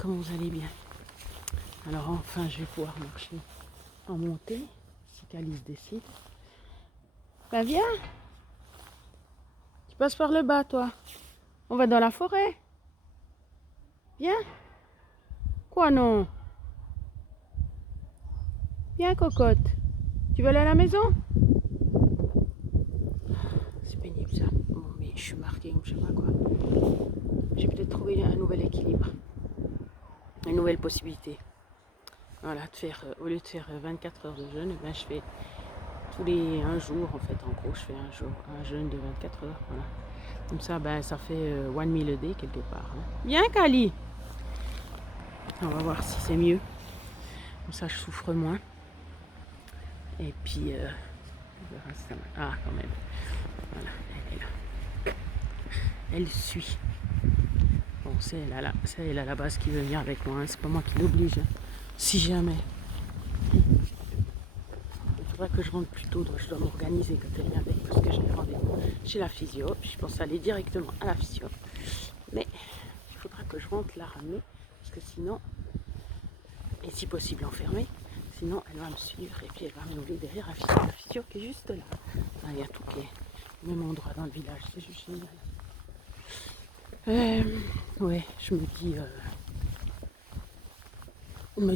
comment vous allez bien. Alors enfin je vais pouvoir marcher en montée, si Calice décide. Ben viens. Tu passes par le bas toi. On va dans la forêt. Viens. Quoi non? Viens cocotte. Tu veux aller à la maison? C'est pénible ça. Bon mais je suis marquée ou je sais pas quoi. J'ai peut-être trouvé un nouvel équilibre. Une nouvelle possibilité. Voilà, de faire, au lieu de faire 24 heures de jeûne, ben, je fais tous les un jour en fait. En gros, je fais un jeûne de 24 heures. Voilà. Comme ça, ben, ça fait one meal a day quelque part. Hein. Viens, Kali. On va voir si c'est mieux. Comme ça, je souffre moins. Et puis, on verra si ça va. Ah, quand même. Voilà, elle est là. Elle suit. Bon, c'est elle à la base qui veut venir avec moi. Hein. C'est pas moi qui l'oblige. Hein. Si jamais. Il faudra que je rentre plus tôt, donc je dois m'organiser quand elle vient avec, parce que j'ai rendez-vous chez la physio. Je pense aller directement à la physio. Mais il faudra que je rentre la ramener, parce que sinon, et si possible enfermer, sinon elle va me suivre et puis elle va me lever derrière la physio qui est juste là. Ah, il y a tout qui est au même endroit dans le village, c'est juste génial. Ouais, je me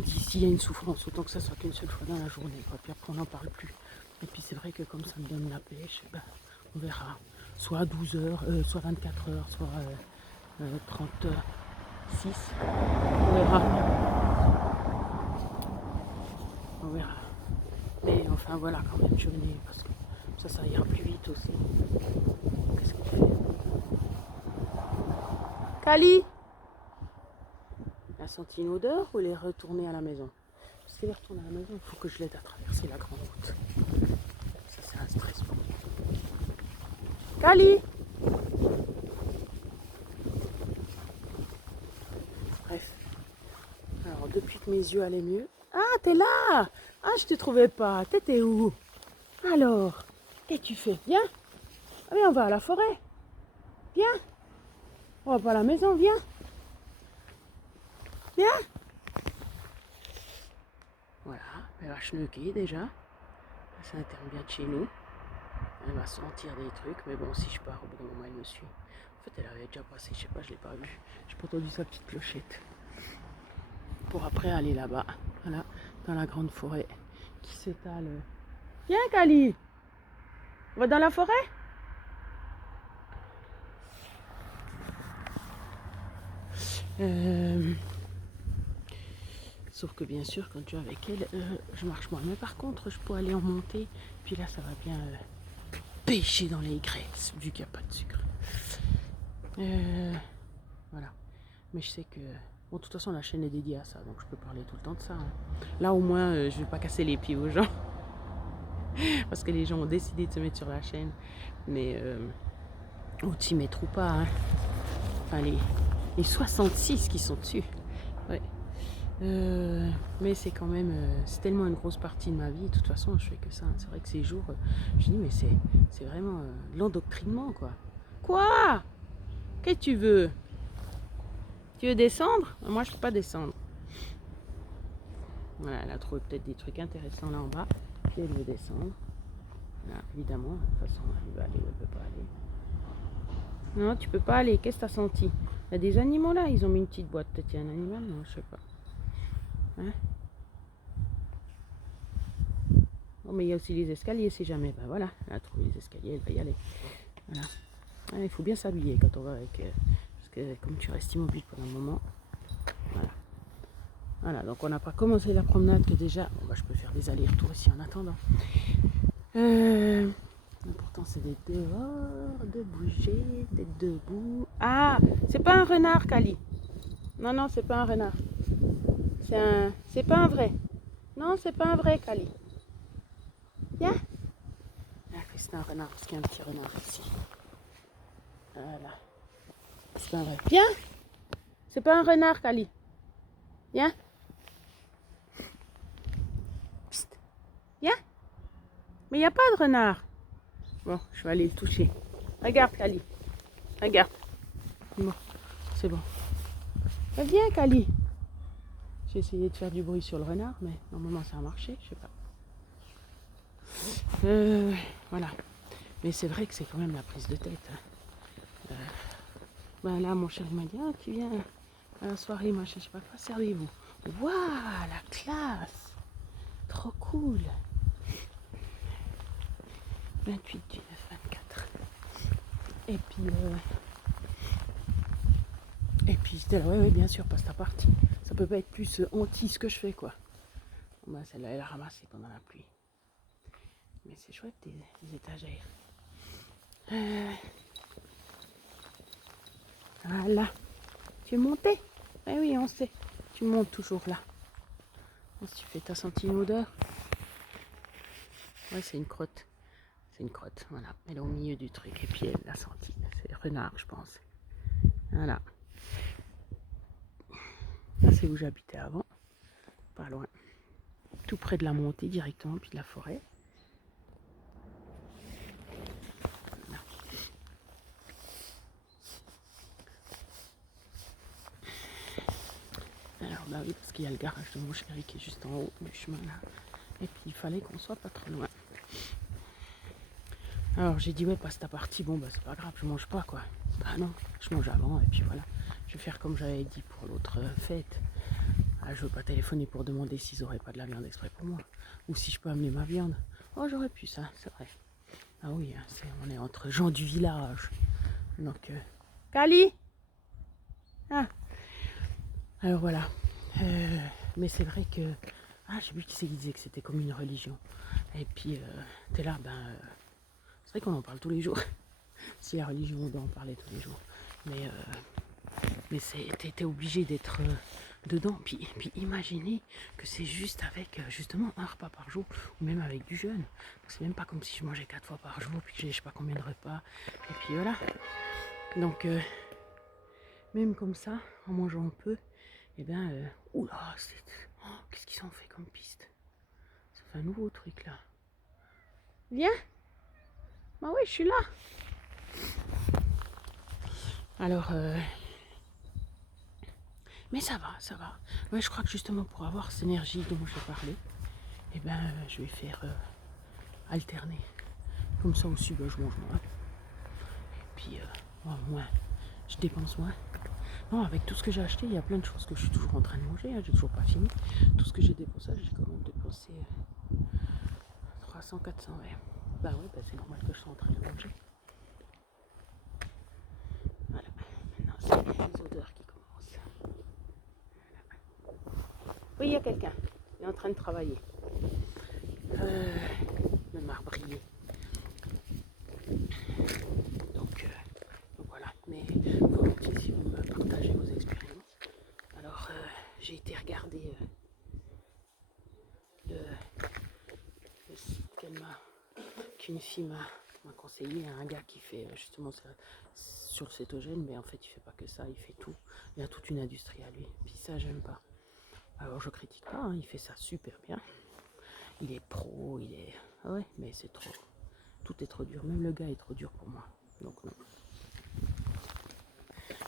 dis s'il y a une souffrance, autant que ça soit qu'une seule fois dans la journée, quoi. Puis après on n'en parle plus. Et puis c'est vrai que comme ça me donne la pêche, ben, on verra. Soit 12 heures, soit 24 heures, soit 36. On verra. On verra. Mais enfin voilà quand même, je venais parce que ça ira plus vite aussi. Qu'est-ce qu'il fait? Kali! Elle a senti une odeur ou elle est retournée à la maison? Parce qu'elle est retournée à la maison, il faut que je l'aide à traverser la grande route. Ça c'est un stress pour moi. Kali! Bref. Alors depuis que mes yeux allaient mieux. Ah, t'es là! Ah, je te trouvais pas. T'étais où? Alors, qu'est-ce que tu fais? Viens! Allez, on va à la forêt. Viens! On va pas à la maison, viens! Viens! Voilà, elle va cheneuquer déjà. Ça intervient de chez nous. Elle va sentir des trucs, mais bon, si je pars, au bout d'un moment, elle me suit. En fait, elle avait déjà passé, je sais pas, je l'ai pas vue. J'ai pas entendu sa petite clochette. Pour après aller là-bas, voilà, dans la grande forêt qui s'étale. Viens, Kali! On va dans la forêt? Sauf que bien sûr, quand tu es avec elle, je marche moins. Mais par contre, je peux aller en montée. Puis là, ça va bien pêcher dans les graisses, vu qu'il n'y a pas de sucre. Voilà. Mais je sais que... Bon, de toute façon, la chaîne est dédiée à ça, donc je peux parler tout le temps de ça. Hein. Là, au moins, je vais pas casser les pieds aux gens. Parce que les gens ont décidé de se mettre sur la chaîne. Mais, ou t'y mettre ou pas. Hein. Enfin, les 66 qui sont dessus. Ouais. Mais c'est quand même, c'est tellement une grosse partie de ma vie. De toute façon, je fais que ça. C'est vrai que ces jours, je dis, mais c'est vraiment de l'endoctrinement, quoi. Quoi? Qu'est-ce que tu veux? Tu veux descendre? Moi, je peux pas descendre. Voilà, elle a trouvé peut-être des trucs intéressants là en bas. Puis elle veut descendre. Là, évidemment, de toute façon, elle veut aller ou elle peut pas aller. Non, tu peux pas aller. Qu'est-ce que tu as senti? Il y a des animaux là, ils ont mis une petite boîte. Peut-être qu'il y a un animal? Non, je sais pas. Hein? Oh, mais il y a aussi les escaliers si jamais. Ben voilà, elle a trouvé les escaliers, elle va y aller. Voilà. Ah, il faut bien s'habiller quand on va avec. Parce que comme tu restes immobile pendant un moment. Voilà. Voilà, donc on n'a pas commencé la promenade que déjà. Bon, bah, je peux faire des allers-retours ici en attendant. L'important c'est d'être dehors, de bouger, d'être debout. Ah, c'est pas un renard, Kali. Non, non, c'est pas un renard. C'est pas un vrai. Non, c'est pas un vrai, Kali. Viens. Ah, c'est un renard, parce qu'il y a un petit renard ici. Voilà. C'est pas un vrai. Viens. C'est pas un renard, Kali. Viens. Psst. Viens. Mais il n'y a pas de renard. Bon, je vais aller le toucher. Regarde, Kali. Regarde. Bon, c'est bon. Viens, Kali. J'ai essayé de faire du bruit sur le renard, mais normalement ça a marché, je sais pas. Voilà. Mais c'est vrai que c'est quand même la prise de tête. Hein. Ben là, mon chéri m'a dit, ah, tu viens à la soirée, machin, je sais pas quoi, servez-vous. Waouh, la classe! Trop cool! 28 du 9, 24. Et puis j'étais là, ouais, bien sûr, passe ta partie. Ça peut pas être plus anti ce que je fais, quoi. Bon, ben, celle-là, elle a ramassé pendant la pluie. Mais c'est chouette, les étagères. Voilà. Tu es monté? Eh oui, on sait. Tu montes toujours là. Si tu fais, t'as senti une odeur? Ouais, c'est une crotte. C'est une crotte, voilà. Elle est au milieu du truc. Et puis elle l'a senti. C'est renard, je pense. Voilà. Là, c'est où j'habitais avant. Pas loin. Tout près de la montée directement, puis de la forêt. Voilà. Alors, bah oui, parce qu'il y a le garage de mon chéri qui est juste en haut du chemin là. Et puis il fallait qu'on soit pas trop loin. Alors j'ai dit ouais, passe ta partie, bon bah c'est pas grave, je mange pas quoi. Bah non, je mange avant et puis voilà. Je vais faire comme j'avais dit pour l'autre fête. Ah, je veux pas téléphoner pour demander s'ils auraient pas de la viande exprès pour moi. Ou si je peux amener ma viande. Oh j'aurais pu ça, c'est vrai. Ah oui, on est entre gens du village. Donc Cali. Ah. Alors voilà. Mais c'est vrai que. Ah, j'ai vu qui c'est qui disait que c'était comme une religion. Et puis t'es là, c'est vrai qu'on en parle tous les jours. Si la religion, on doit en parler tous les jours. Mais t'es obligé d'être dedans. Puis imaginez que c'est juste avec justement un repas par jour, ou même avec du jeûne. C'est même pas comme si je mangeais 4 fois par jour, puis que j'ai je sais pas combien de repas. Et puis voilà. Donc même comme ça, en mangeant un peu, et bien, oula, qu'est-ce qu'ils ont fait comme piste? Ça fait un nouveau truc là. Viens. Bah oui, je suis là. Alors, mais ça va, ça va. Ouais, je crois que justement pour avoir cette énergie dont j'ai parlé, eh ben, je vais faire alterner. Comme ça aussi, ben, je mange moins. Et puis, moins, je dépense moins. Non, avec tout ce que j'ai acheté, il y a plein de choses que je suis toujours en train de manger. Hein, j'ai toujours pas fini. Tout ce que j'ai dépensé, j'ai quand même dépensé 300, 400, ouais. Bah ouais, bah c'est normal que je sois en train de manger. Voilà. Maintenant, c'est les odeurs qui commencent. Oui, il y a quelqu'un. Il est en train de travailler. Le marbrier. Donc voilà. Mais volontiers, si vous me partagez vos expériences. Alors, j'ai été regarder le site qu'une fille m'a conseillé, un gars qui fait justement sur le cétogène, mais en fait il fait pas que ça, il fait tout. Il a toute une industrie à lui. Puis ça, j'aime pas. Alors je critique pas, hein, il fait ça super bien. Il est pro, il est. Ah ouais, mais c'est trop. Tout est trop dur. Même le gars est trop dur pour moi. Donc non.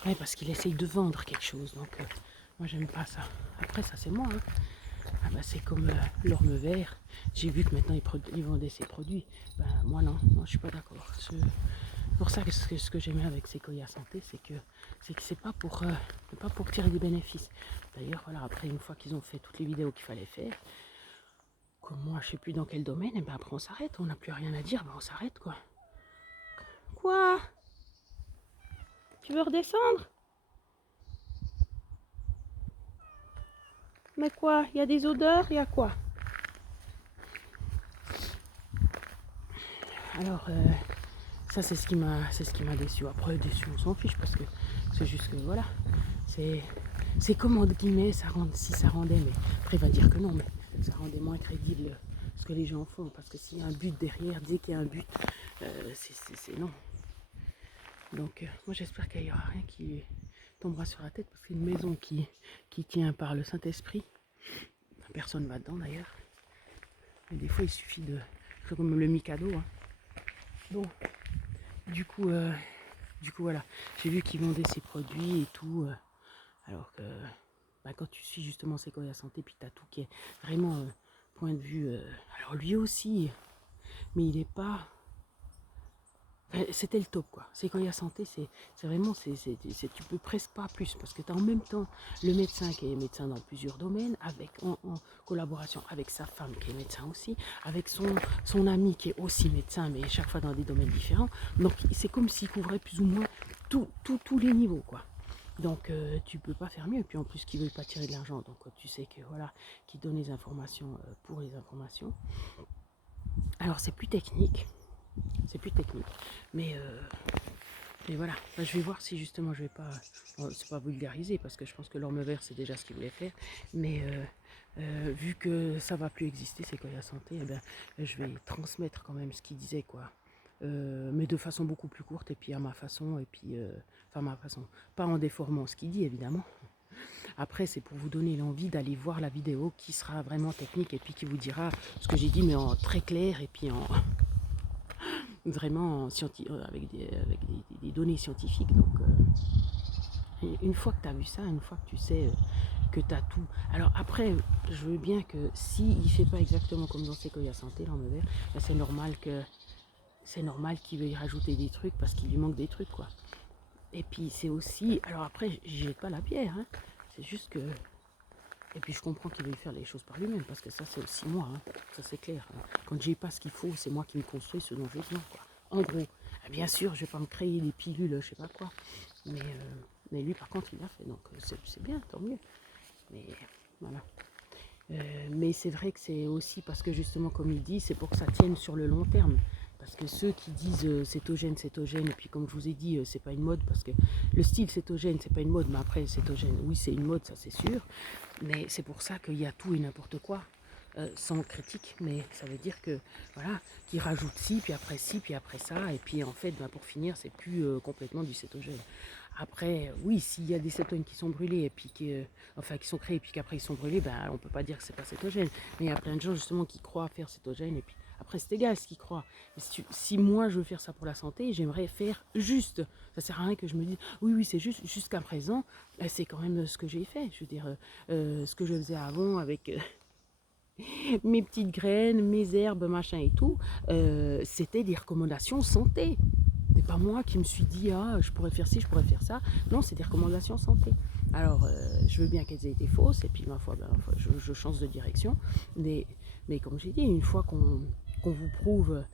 Ouais, parce qu'il essaye de vendre quelque chose. Donc moi j'aime pas ça. Après ça c'est moi. Hein. Ah bah c'est comme l'orme vert. J'ai vu que maintenant il vendait ses produits. Bah moi non, moi je suis pas d'accord. C'est pour ça que ce que j'aimais avec Sequoia Santé, c'est que c'est pas pour tirer des bénéfices. D'ailleurs voilà, après une fois qu'ils ont fait toutes les vidéos qu'il fallait faire, comme moi je sais plus dans quel domaine, et ben après on s'arrête, on n'a plus rien à dire, ben on s'arrête quoi. Quoi? Tu veux redescendre? Mais quoi? Il y a des odeurs, il y a quoi? Alors ça c'est ce qui m'a déçu. Après déçu on s'en fiche parce que c'est juste que voilà. C'est comme entre guillemets si ça rendait, mais après il va dire que non, mais ça rendait moins crédible ce que les gens font, parce que s'il y a un but derrière, dès qu'il y a un but, c'est non. Donc moi j'espère qu'il n'y aura rien qui tombera sur la tête, parce que c'est une maison qui tient par le Saint-Esprit. Personne ne va dedans d'ailleurs. Mais des fois il suffit de. C'est comme le Mikado. Hein. Bon, du coup voilà. J'ai vu qu'ils vendaient ses produits et tout. Alors que bah, quand tu suis justement Sequoia Santé, puis tu as tout qui est vraiment point de vue. Alors lui aussi, mais il n'est pas. C'était le top quoi. Sequoia Santé, c'est vraiment, tu peux presque pas plus parce que tu as en même temps le médecin qui est médecin dans plusieurs domaines, avec en collaboration avec sa femme qui est médecin aussi, avec son ami qui est aussi médecin, mais chaque fois dans des domaines différents. Donc c'est comme s'il couvrait plus ou moins tous les niveaux quoi. Donc tu peux pas faire mieux. Et puis en plus qu'ils veulent pas tirer de l'argent, donc tu sais que voilà, qu'ils donnent les informations pour les informations. Alors c'est plus technique. C'est plus technique. Mais voilà, bah, je vais voir si justement je vais pas. C'est pas vulgariser parce que je pense que l'orme vert c'est déjà ce qu'il voulait faire. Mais vu que ça va plus exister, c'est Sequoia Santé, eh ben, je vais transmettre quand même ce qu'il disait quoi. Mais de façon beaucoup plus courte et puis à ma façon et puis enfin ma façon, pas en déformant ce qu'il dit évidemment. Après c'est pour vous donner l'envie d'aller voir la vidéo qui sera vraiment technique et puis qui vous dira ce que j'ai dit mais en très clair et puis en vraiment avec des données scientifiques. Donc, une fois que tu as vu ça, une fois que tu sais que tu as tout. Alors après, je veux bien que s'il ne fait pas exactement comme dans Sequoia Santé, l'homme vert, ben c'est normal qu'il veuille rajouter des trucs parce qu'il lui manque des trucs, quoi. Et puis c'est aussi. Alors après, je jette pas la pierre, hein. C'est juste que. Et puis je comprends qu'il veuille faire les choses par lui-même, parce que ça c'est aussi moi, hein. Ça c'est clair. Hein. Quand j'ai pas ce qu'il faut, c'est moi qui me construis ce dont j'ai besoin, quoi. En gros, bien sûr, je vais pas me créer des pilules, je sais pas quoi. Mais lui par contre il l'a fait, donc c'est bien, tant mieux. Mais voilà. Mais c'est vrai que c'est aussi parce que justement, comme il dit, c'est pour que ça tienne sur le long terme. Parce que ceux qui disent cétogène, et puis comme je vous ai dit, c'est pas une mode, parce que le style cétogène, c'est pas une mode, mais après, cétogène, oui, c'est une mode, ça c'est sûr. Mais c'est pour ça qu'il y a tout et n'importe quoi, sans critique, mais ça veut dire que, voilà, qu'ils rajoutent ci, puis après ça, et puis en fait, ben, pour finir, c'est plus complètement du cétogène. Après, oui, s'il y a des cétones qui sont brûlés, et puis qui sont créés, et puis qu'après ils sont brûlés, ben, on peut pas dire que c'est pas cétogène. Mais il y a plein de gens justement qui croient faire cétogène, et puis après c'est égal ce qu'ils croient. Mais si moi je veux faire ça pour la santé, j'aimerais faire juste. Ça sert à rien que je me dise, oui, c'est juste, jusqu'à présent, c'est quand même ce que j'ai fait. Je veux dire, ce que je faisais avant avec mes petites graines, mes herbes, machin et tout, c'était des recommandations santé. C'est pas moi qui me suis dit, ah, je pourrais faire ci, je pourrais faire ça. Non, c'est des recommandations santé. Alors, je veux bien qu'elles aient été fausses, et puis ma foi, ben, je change de direction. Mais comme j'ai dit, une fois qu'on vous prouve,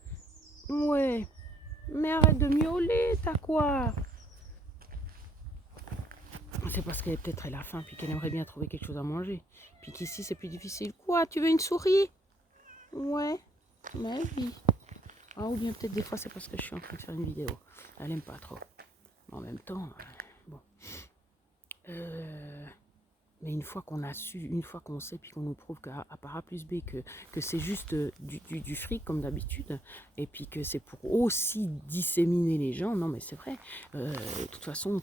ouais, mais arrête de miauler, t'as quoi? C'est parce qu'elle peut-être elle a faim, puis qu'elle aimerait bien trouver quelque chose à manger. Puis qu'ici, c'est plus difficile. Quoi, tu veux une souris? Ouais, mais oui. Ah, ou bien peut-être des fois c'est parce que je suis en train de faire une vidéo. Elle aime pas trop. Mais en même temps, bon. Mais une fois qu'on a su, une fois qu'on sait, puis qu'on nous prouve qu'à par A plus B, que c'est juste du fric comme d'habitude, et puis que c'est pour aussi disséminer les gens, non mais c'est vrai. De toute façon,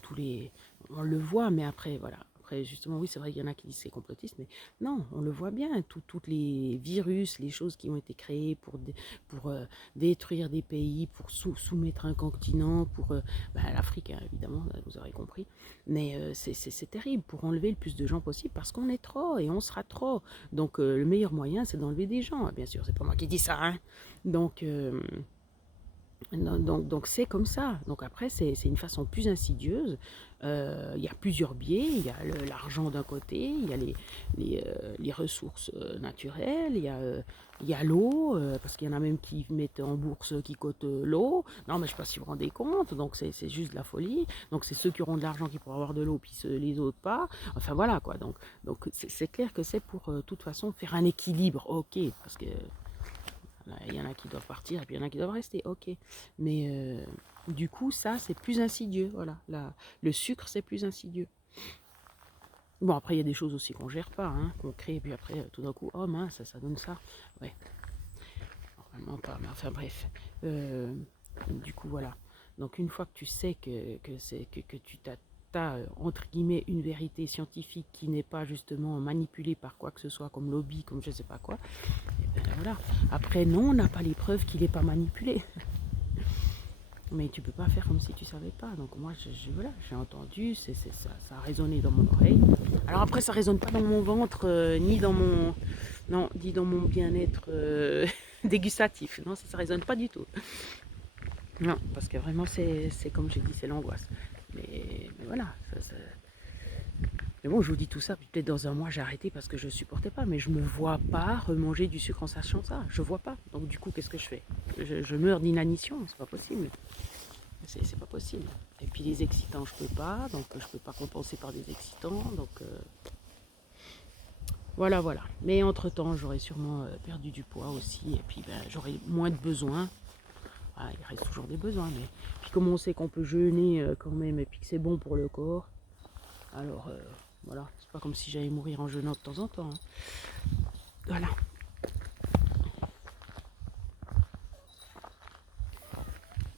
on le voit, mais après, voilà. Après, justement, oui, c'est vrai qu'il y en a qui disent c'est complotiste, mais non, on le voit bien, toutes les virus, les choses qui ont été créées pour détruire des pays, pour soumettre un continent, pour l'Afrique, hein, évidemment, vous aurez compris. Mais c'est terrible, pour enlever le plus de gens possible, parce qu'on est trop et on sera trop. Donc le meilleur moyen, c'est d'enlever des gens. Bien sûr, c'est pas moi qui dis ça, hein. Donc c'est comme ça. Donc après, c'est une façon plus insidieuse. Il y a plusieurs biais. Il y a l'argent d'un côté, il y a les ressources naturelles, il y a l'eau, parce qu'il y en a même qui mettent en bourse, qui cotent l'eau. Non, mais je ne sais pas si vous vous rendez compte. Donc c'est juste de la folie. Donc c'est ceux qui auront de l'argent qui pourront avoir de l'eau, puis les autres pas. Enfin voilà quoi. Donc c'est clair que c'est pour toute façon faire un équilibre. Ok, parce que il y en a qui doivent partir et puis il y en a qui doivent rester, ok. Mais du coup, ça, c'est plus insidieux. Voilà. Le sucre, c'est plus insidieux. Bon, après, il y a des choses aussi qu'on gère pas, hein, qu'on crée, et puis après, tout d'un coup, oh mince, ça donne ça. Ouais. Normalement pas, mais enfin bref. Du coup, voilà. Donc, une fois que tu sais que tu t'as entre guillemets une vérité scientifique qui n'est pas justement manipulée par quoi que ce soit comme lobby, comme je sais pas quoi, et ben voilà. Après non, on n'a pas les preuves qu'il n'est pas manipulé. Mais tu peux pas faire comme si tu savais pas. Donc moi, voilà, j'ai entendu, ça a résonné dans mon oreille. Alors après, ça résonne pas dans mon ventre, ni dans mon, non, ni dans mon bien-être dégustatif. Non, ça résonne pas du tout. Non, parce que vraiment, c'est comme j'ai dit, c'est l'angoisse. Mais voilà. Mais bon, je vous dis tout ça, peut-être dans un mois j'ai arrêté parce que je supportais pas, mais je me vois pas remanger du sucre en sachant ça. Je vois pas. Donc du coup, qu'est-ce que je fais? Je meurs d'inanition, c'est pas possible. C'est pas possible. Et puis les excitants, je peux pas, donc je peux pas compenser par des excitants, donc voilà, voilà. Mais entre-temps, j'aurais sûrement perdu du poids aussi, et puis ben, j'aurais moins de besoins. Ah, il reste toujours des besoins, mais puis comme on sait qu'on peut jeûner quand même, et puis que c'est bon pour le corps, alors voilà, c'est pas comme si j'allais mourir en jeûnant de temps en temps. Hein. Voilà.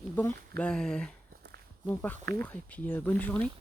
Bon, ben, bon parcours, et puis bonne journée.